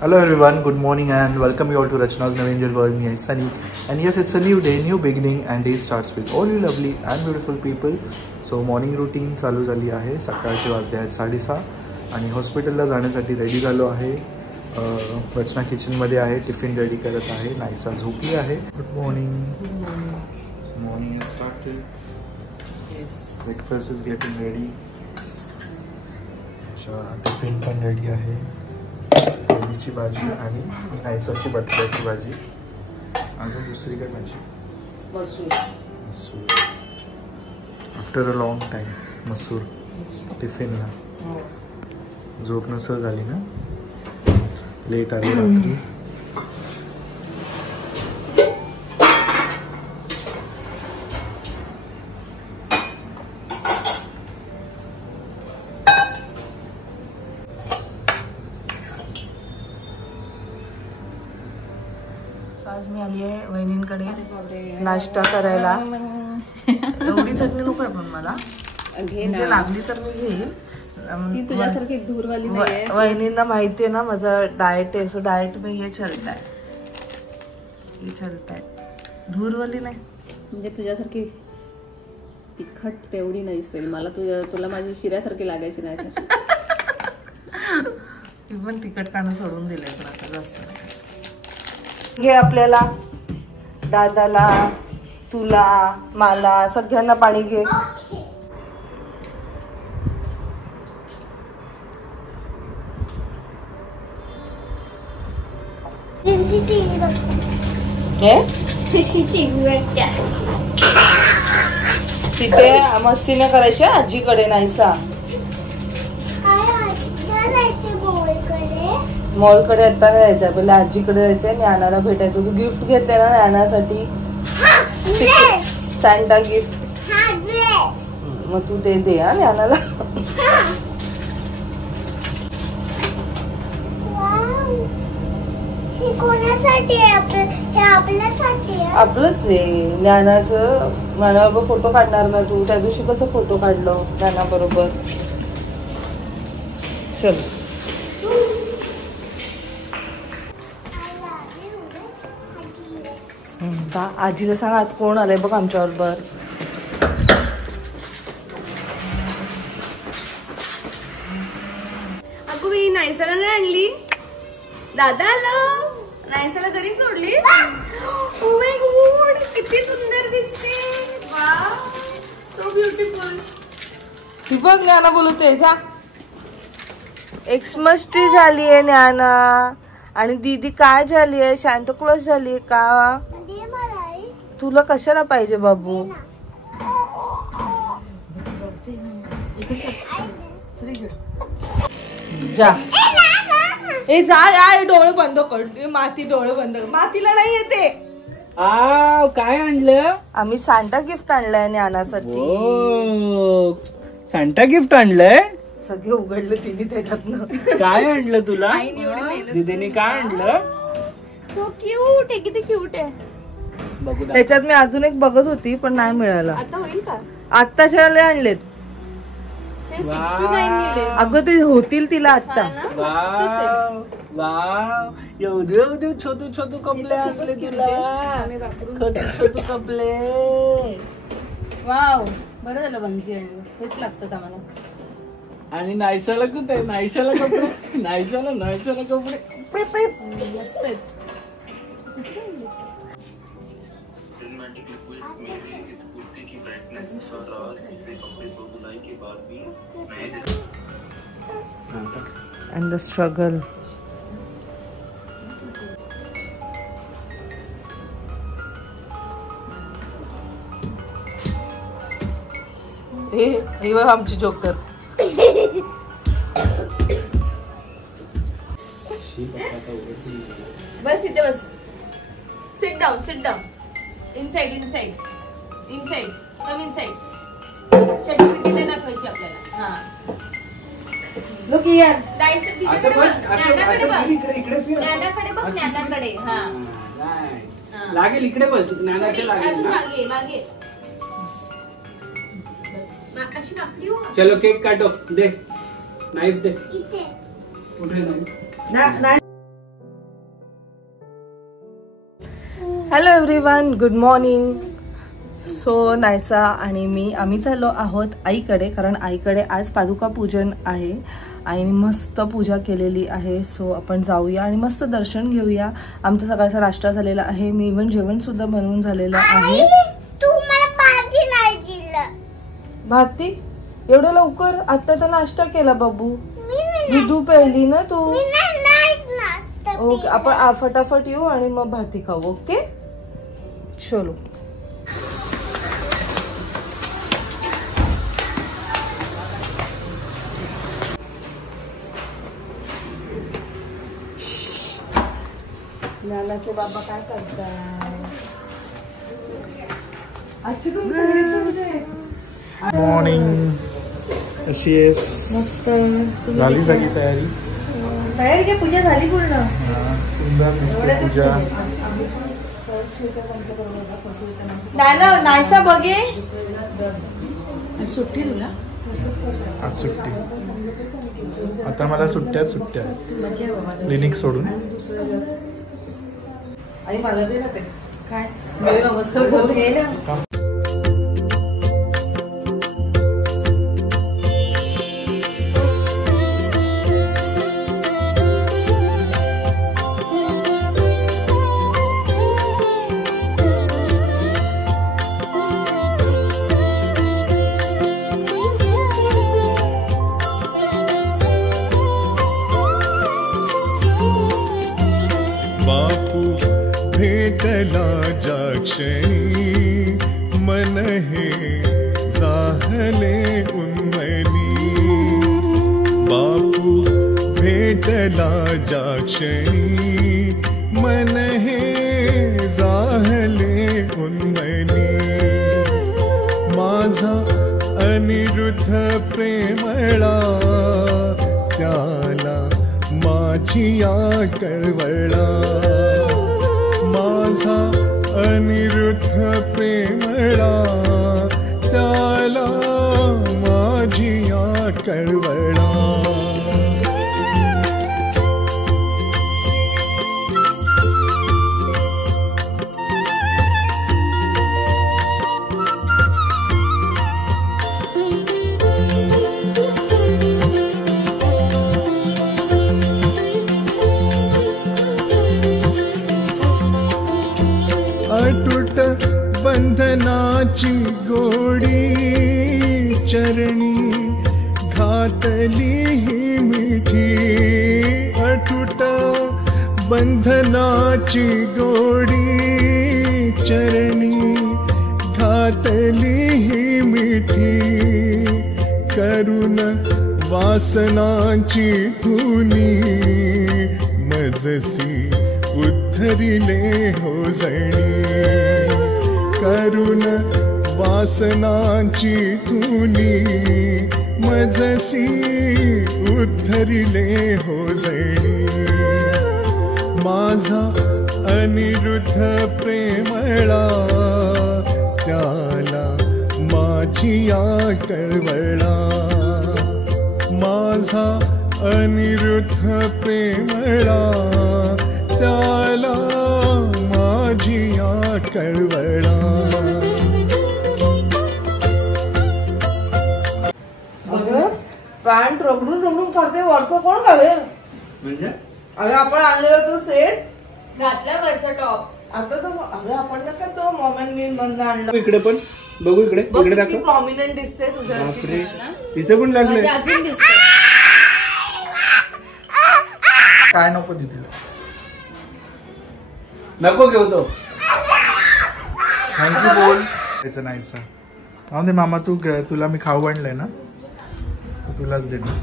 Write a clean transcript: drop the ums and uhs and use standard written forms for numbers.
Hello everyone, good morning and welcome you all to Rachna's Navangel World. Me is Sunny and yes, it's a new day, new beginning and day starts with all you lovely and beautiful people. So morning routine चालू झाली आहे. सकाळचे वाजले आहेत 6:30 आणि हॉस्पिटलला जाण्यासाठी ready झालो आहे. रचना किचनमध्ये आहे, टिफिन रेडी करत आहे. नायसा झोपली आहे. Good morning. Morning has started. Yes, breakfast is getting ready. Tiffin पण रेडी आहे. भेंडीची भाजी आणि नायसाची बटाट्याची भाजी. अजून दुसरी काय भाजी? मसूर. आफ्टर अ लॉंग टाइम मसूर टिफिनला. झोप नसं झाली ना, लेट आली रात्री. आज मी आली आहे वहिनींकडे नाश्ता करायला. एवढी चटणी नको आहे पण मला, म्हणजे लागली तर मी घेईल. ती तुझ्यासारखी धूरवाली नाहीये. वहिनींना माहिती आहे ना माझं डाएट आहे, सो डाएट में ये चलता है. धूरवाली नाही म्हणजे तुझ्यासारखी तिखट तेवढी नसेल. मला तुला माझी शिऱ्यासारखी लागायची नाही. मी पण तिखट खाणं सोडून दिलंय पण आता जास्त. घे आपल्याला, दादाला, तुला, मला, सगळ्यांना पाणी घे. तिथे मस्तीने करायच्या आजीकडे नाहीसा. मॉलकडे आता जायचंय, पहिले आजीकडे जायचंय. ज्ञानाला भेटायचं. तू गिफ्ट घेतलंय ना ज्ञानासाठी, सॅन्टा गिफ्ट. मग तू ते दे हा ज्ञानाला. आपलंच आहे. ज्ञानाचं ज्ञानाबरोबर फोटो काढणार ना तू. त्या दिवशी कसं फोटो काढलो ज्ञानाबरोबर. चल आजीला सांग आज कोण आलंय बघ आमच्या बरोबर. अगं मी नायसाला नाही आणली. दादा आला, नायसाला घरी सोडली. ओ माय गॉड, किती सुंदर दिसते. Wow, so beautiful. ती बघ ज्ञाना बोलते. जा, एक्समस ट्री झाली आहे ज्ञाना. आणि दीदी काय झाली आहे? सॅन्टा क्लॉज झाली आहे का? तुला कशाला पाहिजे बाबू? जा ए जा या, डोळे बंद कर. माती डोळे बंद कर. मातीला नाही येते. काय आणलं? आम्ही सॅन्टा गिफ्ट आणलंय ज्ञानासाठी. सॅन्टा गिफ्ट आणलंय? सगळे उघडलं तिने त्याच्यातनं. काय आणलं तुला? दीदीने काय आणलं? सो क्यूट आहे. किती क्यूट आहे. त्याच्यात मी अजून एक बघत होती पण नाही मिळाला. आता होईल का? आत्ताच्या आणलेत. अगं ते होतील तिला आता. एवढे छोटू छोटू कपडे आणले तुला. छोटू कपडे. वाव, बरं झालं बंजी आणलं. हेच लागतं आम्हाला. आणि नायसाला कुठे? नायसाला कपडे. नायसाला कपडे मस्त आहेत. And the struggle. हे बघ आमची जोकर. बस इथे बस. Sit down. Inside. Come inside. चटणी तिथे दाखवायची आपल्याला. हा, लुक हियर. ज्ञानाकडे. हा, लागेल इकडे बस. ज्ञानाच्या लागेल. मागे. चलो केक काटो. दे नाइफ दे. कुठे नाही. Hello everyone, good morning. So Naysa आणि आम्ही चाललो आहोत आईकडे, कारण आईकडे आज पादुका पूजन आहे. आईने मस्त पूजा केलेली आहे. सो आपण जाऊया आणि मस्त दर्शन घेऊया. आमचा सकाळचा नाश्ता झालेला आहे. मी इव्हन जेवणसुद्धा बनवून झालेलं आहे. तू मला भाजी नाही दिलं. भाती एवढं लवकर? आता तर नाश्ता केला बाबू. दूध प्यायली ना तू? ओके, आपण फटाफट येऊ आणि मग भाती खाऊ. ओके चलो. नानाचे बाबा काय करतात? मॉर्निंग. कशी आहेस? मस्त. झाली सगळी तयारी? तयारी काय? पूजा झाली पूर्ण. सुंदर दिसते पूजा. नाना नायसा बघे सुट्टी तुला. आज सुट्टी. आता मला सुट्ट्या क्लिनिक सोडून. आई मला दे ना ते काय नमस्कार करते ना. भेटला जाक्षणी मन हे जाहले उन्मनी. बापू भेटला जाक्षणी मन हे जाहले उन्मनी. माझा अनिरुद्ध प्रेमळा त्याला माझी या कळवळा. माझा अनिरुद्ध प्रेमळा त्याला माझी या कळवळा. अटूट बंधनाची गोडी चरणी घातली ही मिठी. अटूट बंधनाची गोडी चरणी घातली ही मिठी. करुण वासनाची धुनी मजसी उद्धरिले हो जणी. करुण वासनाची धुनी मजसी उद्धरिले हो जणी. माझा अनिरुद्ध प्रेमळा त्याला माझी या कळवळा. माझा अनिरुद्ध प्रेमळा त्याला माझी या कळवळा. पॅन्ट रगडून रगडून काढते. वरचं कोण घालेल? म्हणजे अरे आपण आणलेला तो सेट घातला वरचा टॉप. आता तो अरे आपण नका तो मॉमेंट मी मधनं आणला. इकडे पण बघू. इकडे इकडे दाखव. प्रॉमिनंट दिसते तुझ्या. इथे पण लागले. अजून दिसते. काय नको तिथे. नको घेऊ तो. थँक्यू बोल. त्याचं नाही सर. मामा तू तुला मी खाऊ आणलंय ना, तुलाच देणार.